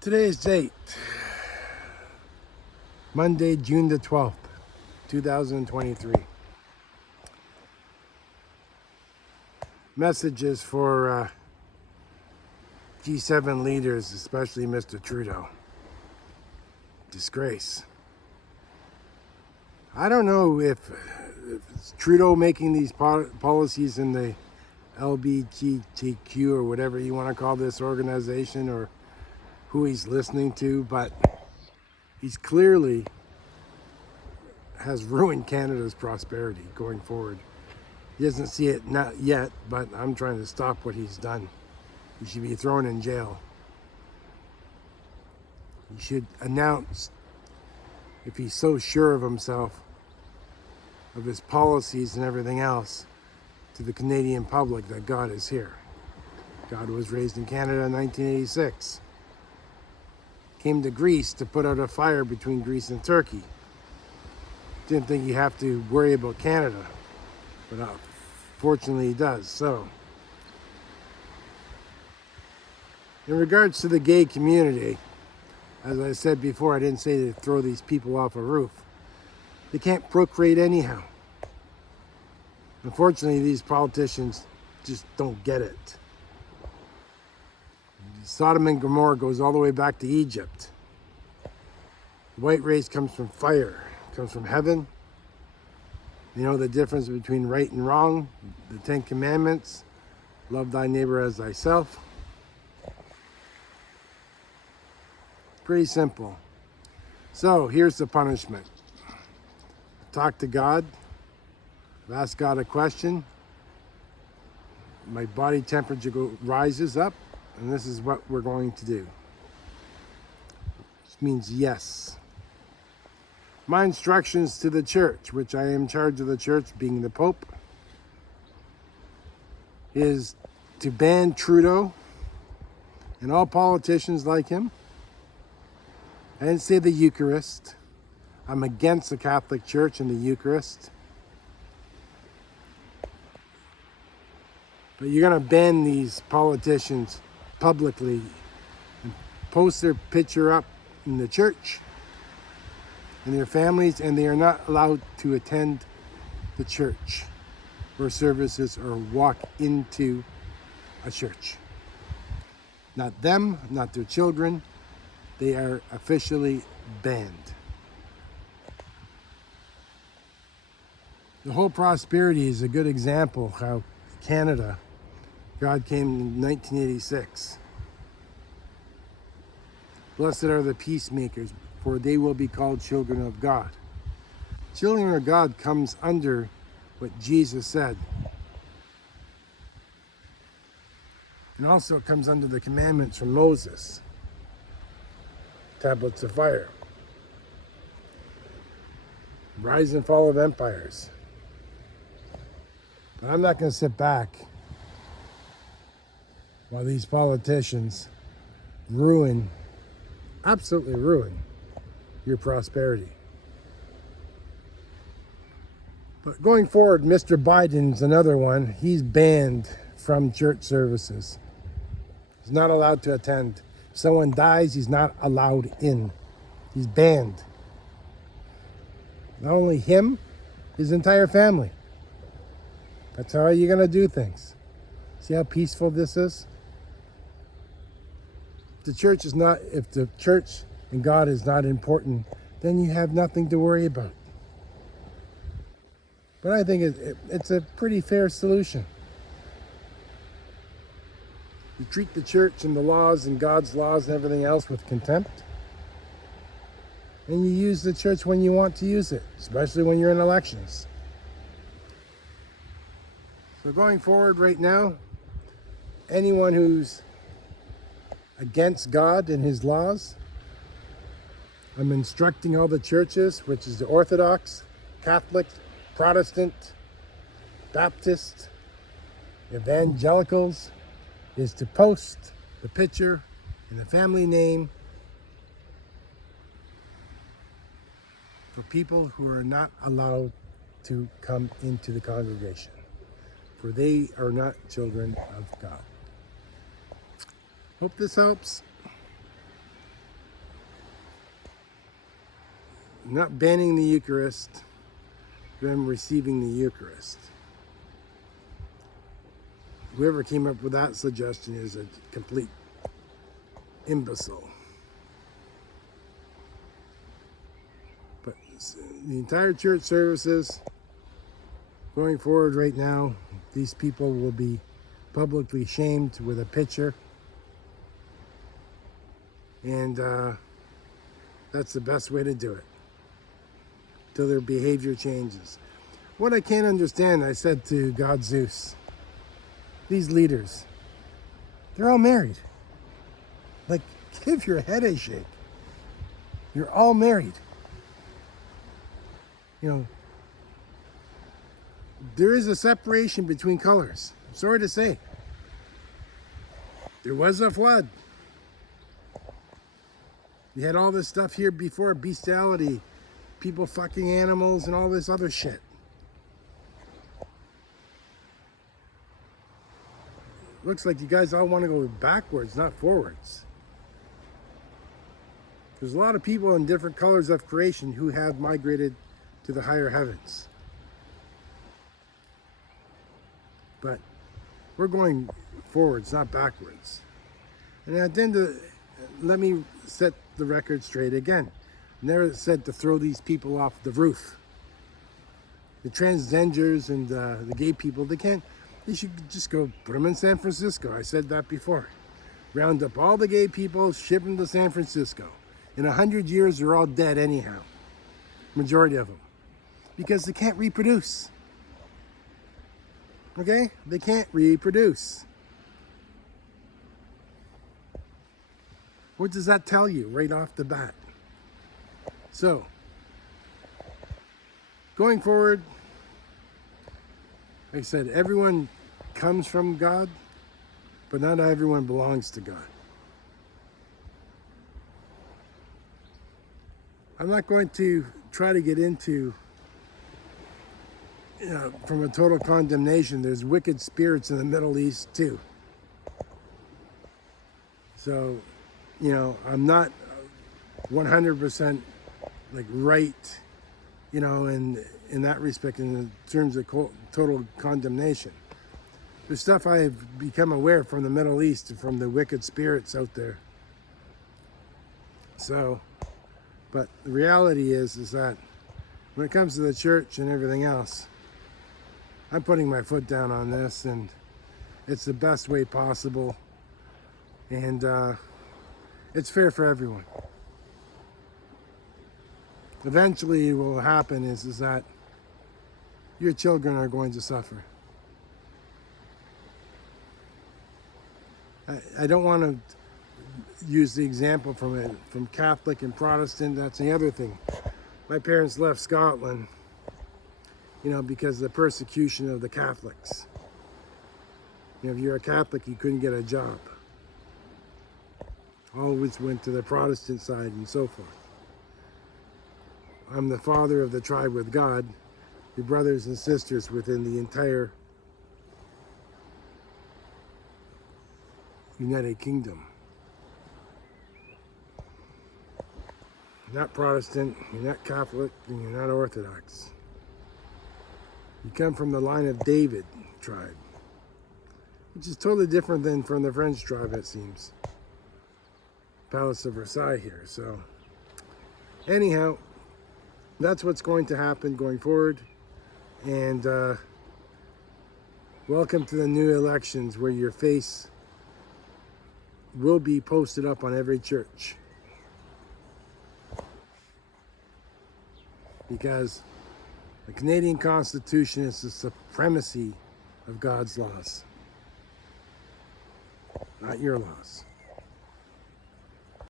Today's date, Monday, June the 12th, 2023. Messages for G7 leaders, especially Mr. Trudeau. Disgrace. I don't know if it's Trudeau making these policies in the LGBTQ or whatever you want to call this organization, or who he's listening to, but he's clearly has ruined Canada's prosperity going forward. He doesn't see it not yet, but I'm trying to stop what he's done. He should be thrown in jail. He should announce, if he's so sure of himself, of his policies and everything else, to the Canadian public that God is here. God was raised in Canada in 1986. Came to Greece to put out a fire between Greece and Turkey. Didn't think you have to worry about Canada, but fortunately he does. So, in regards to the gay community, as I said before, I didn't say to throw these people off a roof. They can't procreate anyhow. Unfortunately, these politicians just don't get it. Sodom and Gomorrah goes all the way back to Egypt. The white race comes from fire, comes from heaven. You know the difference between right and wrong, the 10 Commandments, love thy neighbor as thyself. Pretty simple. So here's the punishment. Talk to God. I've asked God a question. My body temperature rises up, and this is what we're going to do. Which means yes. My instructions to the church, which I am in charge of the church, being the Pope, is to ban Trudeau and all politicians like him. I didn't say the Eucharist. I'm against the Catholic Church and the Eucharist. But you're going to ban these politicians publicly and post their picture up in the church and their families, and they are not allowed to attend the church or services or walk into a church. Not them, not their children. They are officially banned. The whole prosperity is a good example how Canada, God came in 1986. Blessed are the peacemakers, for they will be called children of God. Children of God comes under what Jesus said. And also it comes under the commandments from Moses. Tablets of fire. Rise and fall of empires. But I'm not going to sit back while these politicians absolutely ruin your prosperity. But going forward, Mr. Biden's another one. He's banned from church services. He's not allowed to attend. If someone dies, he's not allowed in. He's banned. Not only him, his entire family. That's how you're going to do things. See how peaceful this is? If the church and God is not important, then you have nothing to worry about. But I think it's a pretty fair solution. You treat the church and the laws and God's laws and everything else with contempt. And you use the church when you want to use it, especially when you're in elections. So going forward right now, anyone who's against God and his laws, I'm instructing all the churches, which is the Orthodox, Catholic, Protestant, Baptist, Evangelicals, is to post the picture and the family name for people who are not allowed to come into the congregation, for they are not children of God. Hope this helps. not banning the Eucharist, them receiving the Eucharist. Whoever came up with that suggestion is a complete imbecile. But the entire church services going forward right now, these people will be publicly shamed with a picture. And that's the best way to do it, till their behavior changes. What I can't understand, I said to God Zeus, these leaders, they're all married. Like, give your head a shake. You're all married. You know, there is a separation between colors. I'm sorry to say. There was a flood. You had all this stuff here before, bestiality, people fucking animals and all this other shit. Looks like you guys all want to go backwards, not forwards. There's a lot of people in different colors of creation who have migrated to the higher heavens. But we're going forwards, not backwards. And at the end of the, let me set the record straight again. Never said to throw these people off the roof. The transgenders and the gay people, they should just go put them in San Francisco. I said that before. Round up all the gay people, ship them to San Francisco. In 100 years, they're all dead anyhow. Majority of them. Because they can't reproduce. Okay? They can't reproduce. What does that tell you right off the bat? So, going forward, like I said, everyone comes from God, but not everyone belongs to God. I'm not going to try to get into, from a total condemnation. There's wicked spirits in the Middle East too. So, I'm not 100% like right, in that respect, in terms of total condemnation. There's stuff I have become aware from the Middle East and from the wicked spirits out there. So, but the reality is that when it comes to the church and everything else, I'm putting my foot down on this, and it's the best way possible, and it's fair for everyone. Eventually what will happen is that your children are going to suffer. I don't want to use the example from Catholic and Protestant. That's the other thing. My parents left Scotland, because of the persecution of the Catholics. If you're a Catholic, you couldn't get a job. Always went to the Protestant side and so forth. I'm the father of the tribe with God, your brothers and sisters within the entire United Kingdom. You're not Protestant, you're not Catholic, and you're not Orthodox. You come from the line of David tribe, which is totally different than from the French tribe, it seems. Palace of Versailles here. So, anyhow, that's what's going to happen going forward. And welcome to the new elections, where your face will be posted up on every church. Because the Canadian Constitution is the supremacy of God's laws, not your laws.